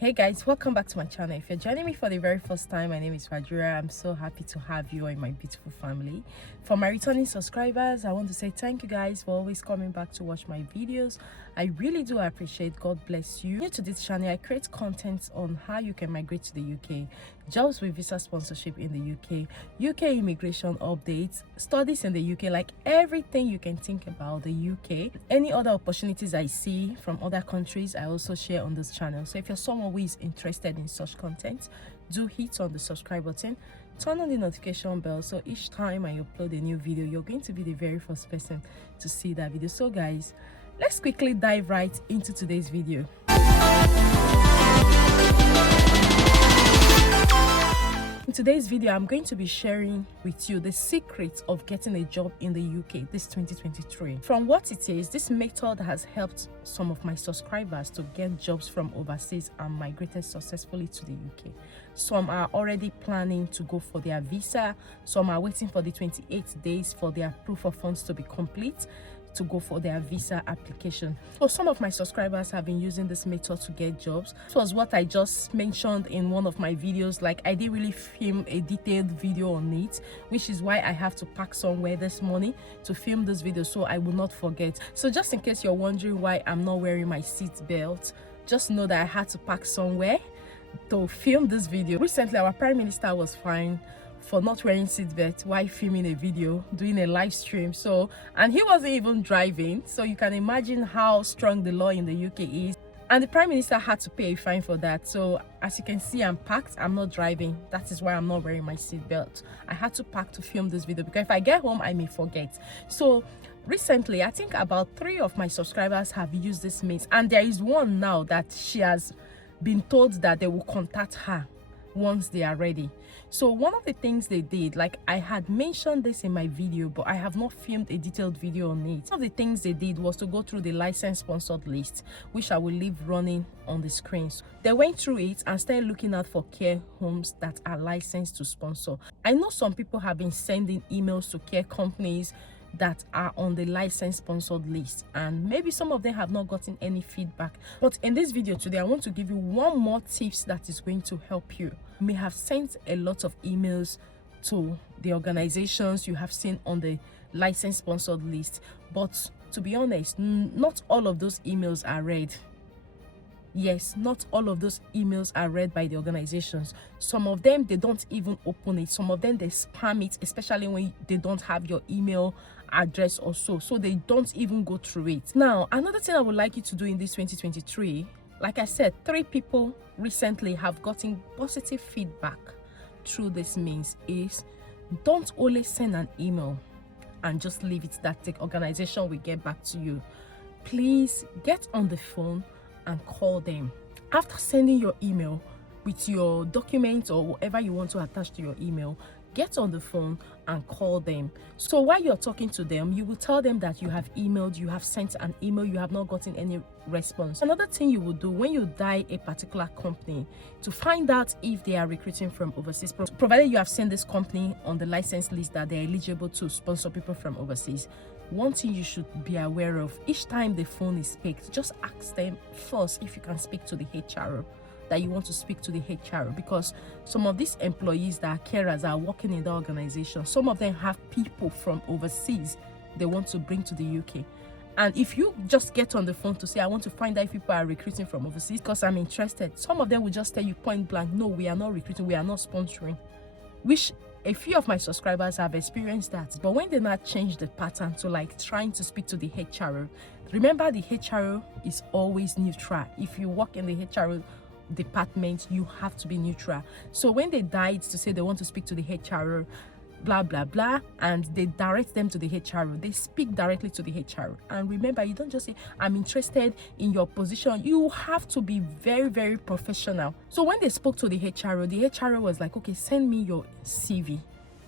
Hey guys, welcome back to my channel. If you're joining me for the very first time, my name is Fajira. I'm so happy to have you in my beautiful family. For my returning subscribers, I want to say thank you guys for always coming back to watch my videos. I really do appreciate. God bless you. New to this channel, I create content on how you can migrate to the UK, jobs with visa sponsorship in the UK immigration updates, studies in the UK, like everything you can think about the UK. Any other opportunities I see from other countries, I also share on this channel. So if you're someone who is interested in such content, do hit on the subscribe button, turn on the notification bell, so each time I upload a new video, you're going to be the very first person to see that video. So guys, let's quickly dive right into today's video. In today's video, I'm going to be sharing with you the secrets of getting a job in the UK this 2023. From what it is, this method has helped some of my subscribers to get jobs from overseas and migrated successfully to the UK. Some are already planning to go for their visa. Some are waiting for the 28 days for their proof of funds to be complete to go for their visa application. So some of my subscribers have been using this method to get jobs. This was what I just mentioned in one of my videos. Like, I didn't really film a detailed video on it, which is why I have to park somewhere this morning to film this video so I will not forget. So just in case you're wondering why I'm not wearing my seat belt, just know that I had to park somewhere to film this video. Recently, our Prime Minister was fined for not wearing seatbelt while filming a video, doing a live stream. And he wasn't even driving, so you can imagine how strong the law in the UK is, and the Prime Minister had to pay a fine for that. So as you can see, I'm parked, I'm not driving. That is why I'm not wearing my seatbelt. I had to park to film this video because if I get home I may forget. So recently, I think about 3 of my subscribers have used this method, and there is one now that she has been told that they will contact her once they are ready. So one of the things they did, like I had mentioned this in my video, but I have not filmed a detailed video on it. One of the things they did was to go through the license sponsored list, which I will leave running on the screen. So they went through it and started looking out for care homes that are licensed to sponsor. I know some people have been sending emails to care companies that are on the license sponsored list, and maybe some of them have not gotten any feedback. But in this video today, I want to give you one more tips that is going to help you. You may have sent a lot of emails to the organizations you have seen on the license sponsored list, but to be honest, not all of those emails are read. Yes, not all of those emails are read by the organizations. Some of them, they don't even open it. Some of them, they spam it, especially when they don't have your email address or so they don't even go through it. Now, another thing I would like you to do in this 2023, like I said, 3 people recently have gotten positive feedback through this means, is don't only send an email and just leave it that the organization will get back to you. Please get on the phone and call them. After sending your email with your documents or whatever you want to attach to your email, get on the phone and call them. So while you're talking to them, you will tell them that you have emailed, you have sent an email, you have not gotten any response. Another thing you will do when you dial a particular company to find out if they are recruiting from overseas, provided you have seen this company on the license list that they're eligible to sponsor people from overseas, one thing you should be aware of, each time the phone is picked, just ask them first if you can speak to the HR, that you want to speak to the HR, because some of these employees that are carers are working in the organization. Some of them have people from overseas they want to bring to the UK. And if you just get on the phone to say, I want to find out if people are recruiting from overseas because I'm interested, some of them will just tell you point blank, no, we are not recruiting, we are not sponsoring, which a few of my subscribers have experienced that. But when they not change the pattern to like trying to speak to the HR, remember the HR is always neutral. If you work in the HR department, you have to be neutral. So when they died to say they want to speak to the HR, blah blah blah, and they direct them to the HR, they speak directly to the HR. And remember, you don't just say, I'm interested in your position. You have to be very, very professional. So when they spoke to the HR was like, okay, send me your CV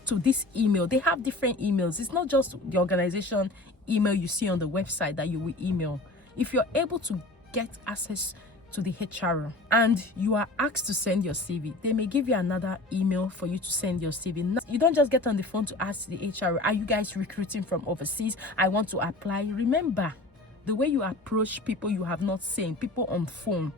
to this email. They have different emails. It's not just the organization email you see on the website that you will email. If you're able to get access to the HR and you are asked to send your CV, they may give you another email for you to send your CV. Now, you don't just get on the phone to ask the HR, are you guys recruiting from overseas? I want to apply. Remember, the way you approach people you have not seen, people on phone,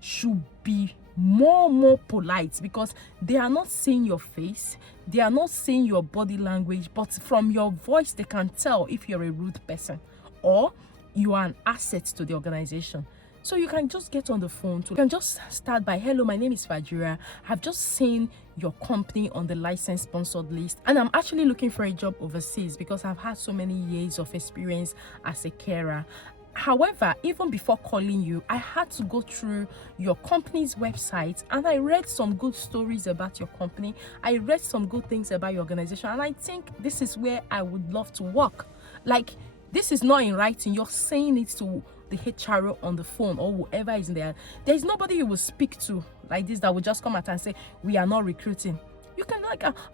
should be more polite, because they are not seeing your face, they are not seeing your body language, but from your voice they can tell if you're a rude person or you are an asset to the organization. So you can just get on the phone you can just start by, hello, my name is Fajira. I've just seen your company on the license sponsored list, and I'm actually looking for a job overseas because I've had so many years of experience as a carer. However, even before calling you, I had to go through your company's website and I read some good stories about your company. I read some good things about your organization, and I think this is where I would love to work. Like, this is not in writing, you're saying it to the HR on the phone or whoever is in there. There's nobody you will speak to like this that will just come out and say, we are not recruiting. You can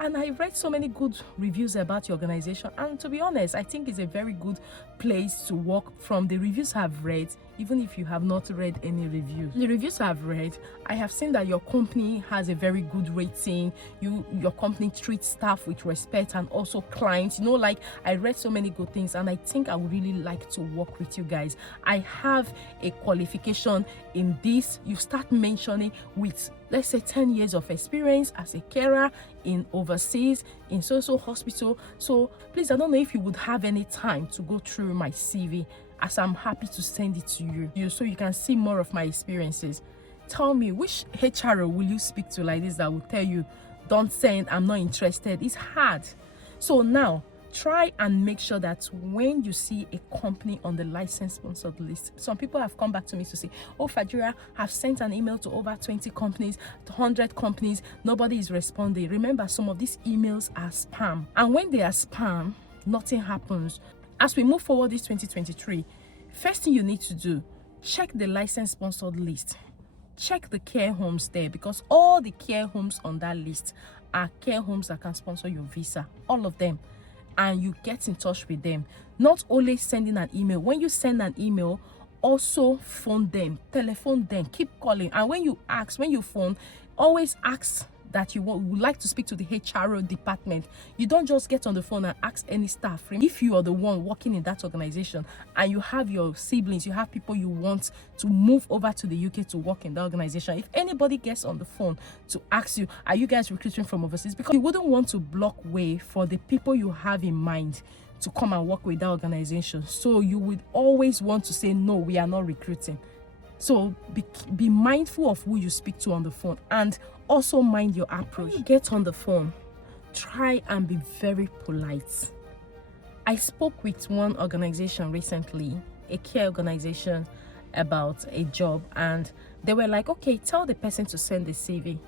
and I read so many good reviews about your organization, and to be honest, I think it's a very good place to work. From the reviews I've read, even if you have not read any reviews, the reviews I've read, I have seen that your company has a very good rating. Your company treats staff with respect and also clients. Like, I read so many good things, and I think I would really like to work with you guys. I have a qualification in this. You start mentioning with, let's say, 10 years of experience as a carer in overseas, in so hospital. So please, I don't know if you would have any time to go through my CV, as I'm happy to send it to you so you can see more of my experiences. Tell me, which HR will you speak to like this that will tell you, don't send, I'm not interested? It's hard. So now, try and make sure that when you see a company on the license sponsored list, some people have come back to me to say, oh, Fajira, I've sent an email to over 20 companies, 100 companies, nobody is responding. Remember, some of these emails are spam, and when they are spam, nothing happens. As we move forward this 2023, first thing you need to do, check the license sponsored list. Check the care homes there, because all the care homes on that list are care homes that can sponsor your visa, all of them. And you get in touch with them. Not only sending an email. When you send an email, also phone them, telephone them, keep calling. And when you phone, always ask that you would like to speak to the HR department. You don't just get on the phone and ask any staff. If you are the one working in that organization and you have your siblings, you have people you want to move over to the UK to work in the organization, if anybody gets on the phone to ask you, are you guys recruiting from overseas? Because you wouldn't want to block way for the people you have in mind to come and work with that organization. So you would always want to say, no, we are not recruiting. So be mindful of who you speak to on the phone, and also mind your approach. When you get on the phone, try and be very polite. I spoke with one organization recently, a care organization, about a job, and they were like, okay, tell the person to send the CV.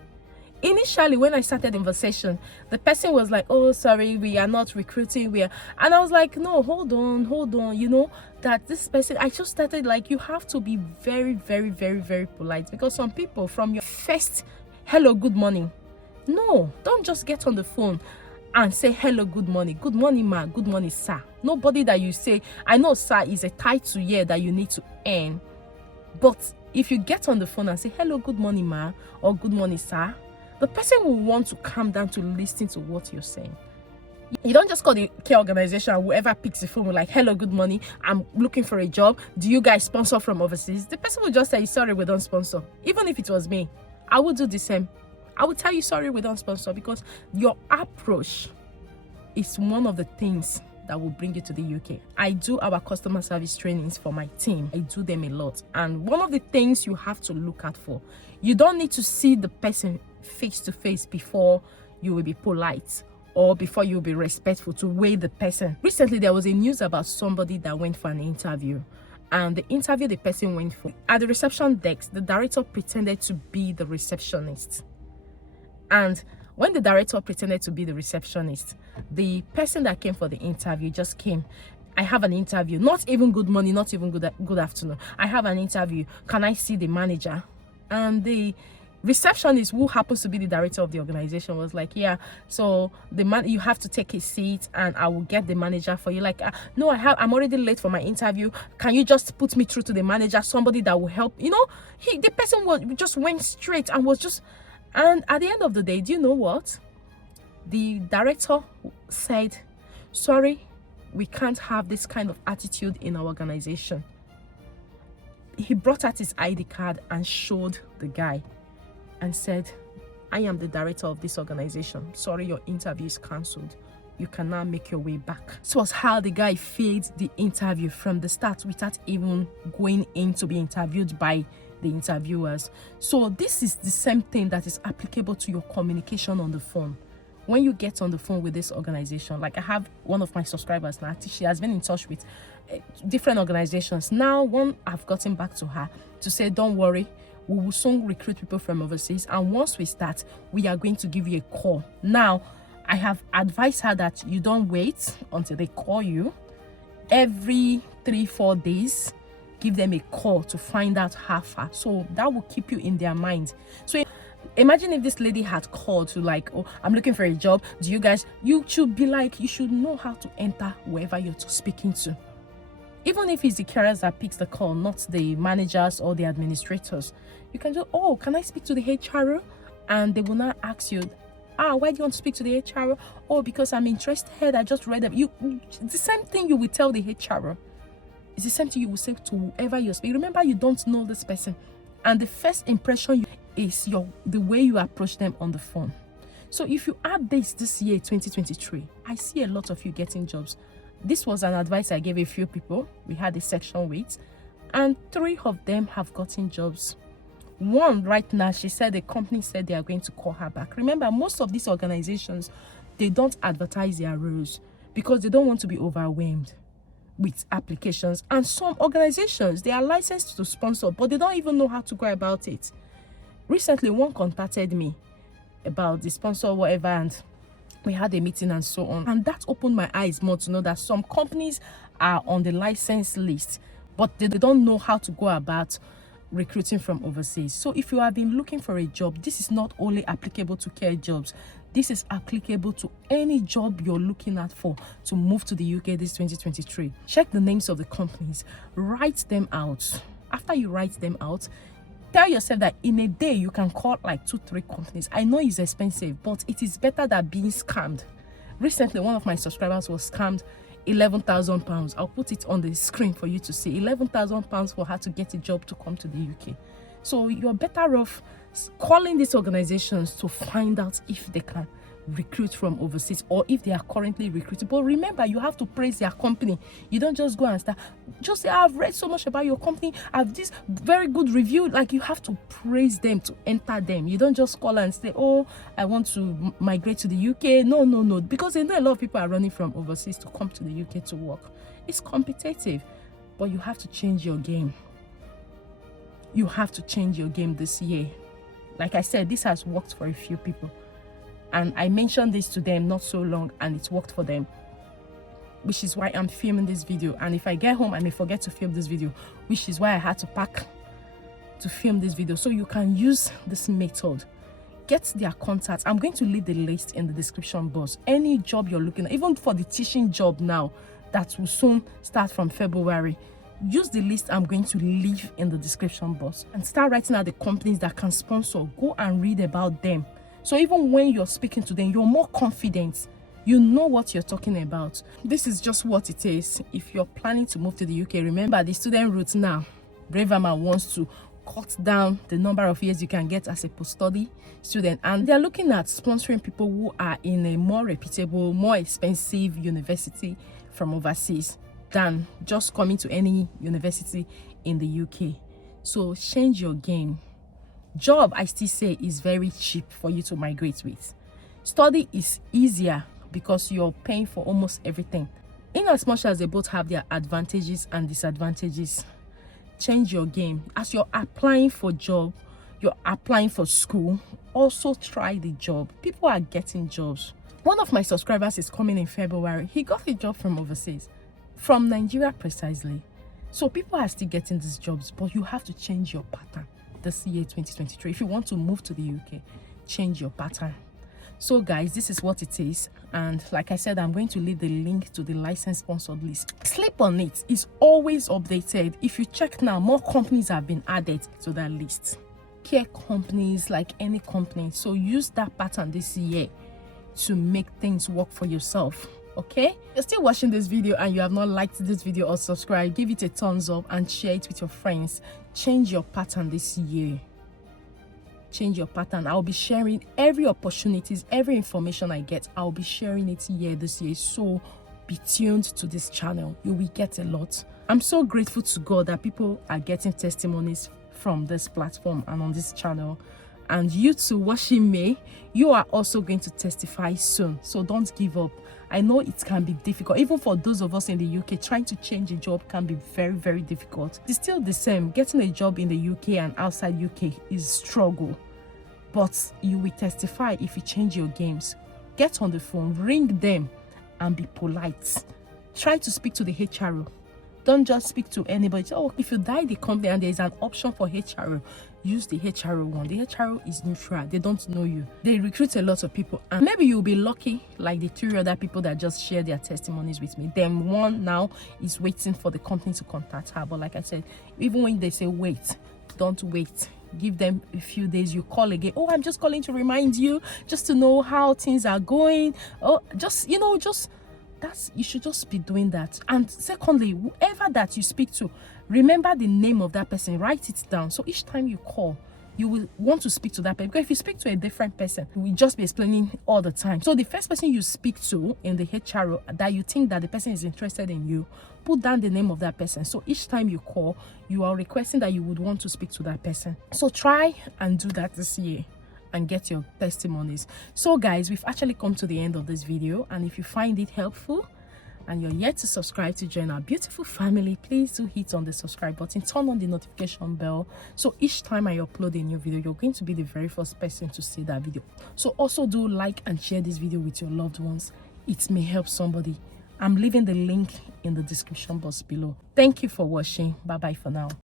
Initially, when I started the conversation, the person was like, oh, sorry, we are not recruiting. And I was like, no, hold on, that this person, I just started like, you have to be very, very, very, very polite, because some people, from your first hello, good morning, no, don't just get on the phone and say hello, good morning ma, good morning sir. Nobody that you say, I know sir is a title here that you need to earn, but if you get on the phone and say hello, good morning ma, or good morning sir, the person will want to calm down to listen to what you're saying. You don't just call the care organization and whoever picks the phone will like, hello, good morning, I'm looking for a job, do you guys sponsor from overseas? The person will just say, sorry, we don't sponsor. Even if it was me, I would do the same. I would tell you, sorry, we don't sponsor, because your approach is one of the things that will bring you to the UK. I do our customer service trainings for my team. I do them a lot. And one of the things you have to look out for, you don't need to see the person face to face before you will be polite or before you'll be respectful to weigh the person. Recently, there was a news about somebody that went for an interview, and the interview the person went for, at the reception desk, the director pretended to be the receptionist. And when the director pretended to be the receptionist, the person that came for the interview just came. I have an interview, not even good morning, not even good afternoon. I have an interview. Can I see the manager? And the receptionist, who happens to be the director of the organization, was like, yeah, so you have to take a seat and I will get the manager for you. Like, no, I'm already late for my interview, can you just put me through to the manager, somebody that will help? The person just went straight and was just, and at the end of the day, do you know what the director said? Sorry, we can't have this kind of attitude in our organization. he brought out his ID card and showed the guy and said, I am the director of this organization. Sorry, your interview is cancelled. You can now make your way back. This was how the guy failed the interview from the start without even going in to be interviewed by the interviewers. So this is the same thing that is applicable to your communication on the phone. When you get on the phone with this organization, like I have one of my subscribers now, she has been in touch with different organizations. Now, one, I've gotten back to her to say, don't worry, we will soon recruit people from overseas. And once we start, we are going to give you a call. Now, I have advised her that you don't wait until they call you. Every 3-4 days, give them a call to find out how far. So that will keep you in their mind. So imagine if this lady had called to like, oh, I'm looking for a job. Do you guys, you should be like, you should know how to enter wherever you're speaking to. Even if it's the carriers that picks the call, not the managers or the administrators. You can just, oh, can I speak to the HRO? And they will not ask you, why do you want to speak to the HRO? Oh, because I'm interested. I just read it. It's the same thing you will tell the HRO. It's the same thing you will say to whoever you're speaking. Remember, you don't know this person. And the first impression is the way you approach them on the phone. So if you add this year, 2023, I see a lot of you getting jobs. This was an advice I gave a few people. We had a section wait. And 3 of them have gotten jobs. One right now, she said the company said they are going to call her back. Remember, most of these organizations, they don't advertise their roles because they don't want to be overwhelmed with applications. And some organizations, they are licensed to sponsor, but they don't even know how to go about it. Recently, one contacted me about the sponsor, whatever, and we had a meeting and so on. And that opened my eyes more to know that some companies are on the license list, but they don't know how to go about recruiting from overseas. So if you have been looking for a job, this is not only applicable to care jobs, this is applicable to any job you're looking at for to move to the UK this 2023. Check the names of the companies, write them out. After you write them out, tell yourself that in a day you can call like 2-3 companies. I know it's expensive, but it is better than being scammed. Recently, one of my subscribers was scammed £11,000. I'll put it on the screen for you to see. £11,000 for her to get a job to come to the UK. So you're better off calling these organizations to find out if they can recruit from overseas or if they are currently recruiting. But remember, you have to praise their company. You don't just go and start, just say, I've read so much about your company, I have this very good review. Like, you have to praise them to enter them. You don't just call and say, oh, I want to migrate to the UK. No, because they know a lot of people are running from overseas to come to the UK to work. It's competitive, but you have to change your game. You have to change your game this year. Like I said, this has worked for a few people. And I mentioned this to them not so long, and it worked for them, which is why I'm filming this video. And if I get home, I may forget to film this video, which is why I had to pack to film this video. So you can use this method. Get their contacts. I'm going to leave the list in the description box. Any job you're looking at, even for the teaching job now that will soon start from February, use the list I'm going to leave in the description box and start writing out the companies that can sponsor. Go and read about them. So even when you're speaking to them, you're more confident. You know what you're talking about. This is just what it is. If you're planning to move to the UK, remember the student route now. Braverman wants to cut down the number of years you can get as a post-study student. And they're looking at sponsoring people who are in a more reputable, more expensive university from overseas than just coming to any university in the UK. So change your game. Job, I still say, is very cheap for you to migrate with. Study is easier because you're paying for almost everything. In as much as they both have their advantages and disadvantages, change your game. As you're applying for job, you're applying for school, also try the job. People are getting jobs. One of my subscribers is coming in February. He got a job from overseas, from Nigeria precisely. So people are still getting these jobs, but you have to change your pattern this year 2023. If you want to move to the UK, change your pattern. So guys, this is what it is. And like I said, I'm going to leave the link to the license sponsored list. Sleep on it. It's always updated. If you check now, more companies have been added to that list. Care companies, like any company. So use that pattern this year to make things work for yourself. Okay, you're still watching this video and you have not liked this video or subscribed, give it a thumbs up and share it with your friends. Change your pattern this year. Change your pattern. I'll be sharing every opportunities, every information I get, I'll be sharing it here this year. So be tuned to this channel. You will get a lot. I'm so grateful to God that people are getting testimonies from this platform and on this channel. And you too watching me, you are also going to testify soon. So don't give up. I know it can be difficult. Even for those of us in the UK, trying to change a job can be very, very difficult. It's still the same. Getting a job in the UK and outside UK is struggle. But you will testify if you change your games. Get on the phone, ring them and be polite. Try to speak to the HRO. Don't just speak to anybody. Oh, if you die the company and there is an option for HRO, use the HRO one. The HRO is neutral. They don't know you. They recruit a lot of people. And maybe you'll be lucky like the 3 other people that just share their testimonies with me. Then one now is waiting for the company to contact her. But like I said, even when they say wait, don't wait. Give them a few days. You call again. Oh, I'm just calling to remind you, just to know how things are going. Oh, just, you should just be doing that. And secondly, whoever that you speak to, remember the name of that person, write it down. So each time you call, you will want to speak to that person. Because if you speak to a different person, you will just be explaining all the time. So the first person you speak to in the HRO that you think that the person is interested in you, put down the name of that person. So each time you call, you are requesting that you would want to speak to that person. So try and do that this year and get your testimonies. So guys, we've actually come to the end of this video, and if you find it helpful and you're yet to subscribe to join our beautiful family, please do hit on the subscribe button, turn on the notification bell, so each time I upload a new video, you're going to be the very first person to see that video. So also do like and share this video with your loved ones. It may help somebody. I'm leaving the link in the description box below. Thank you for watching. Bye bye for now.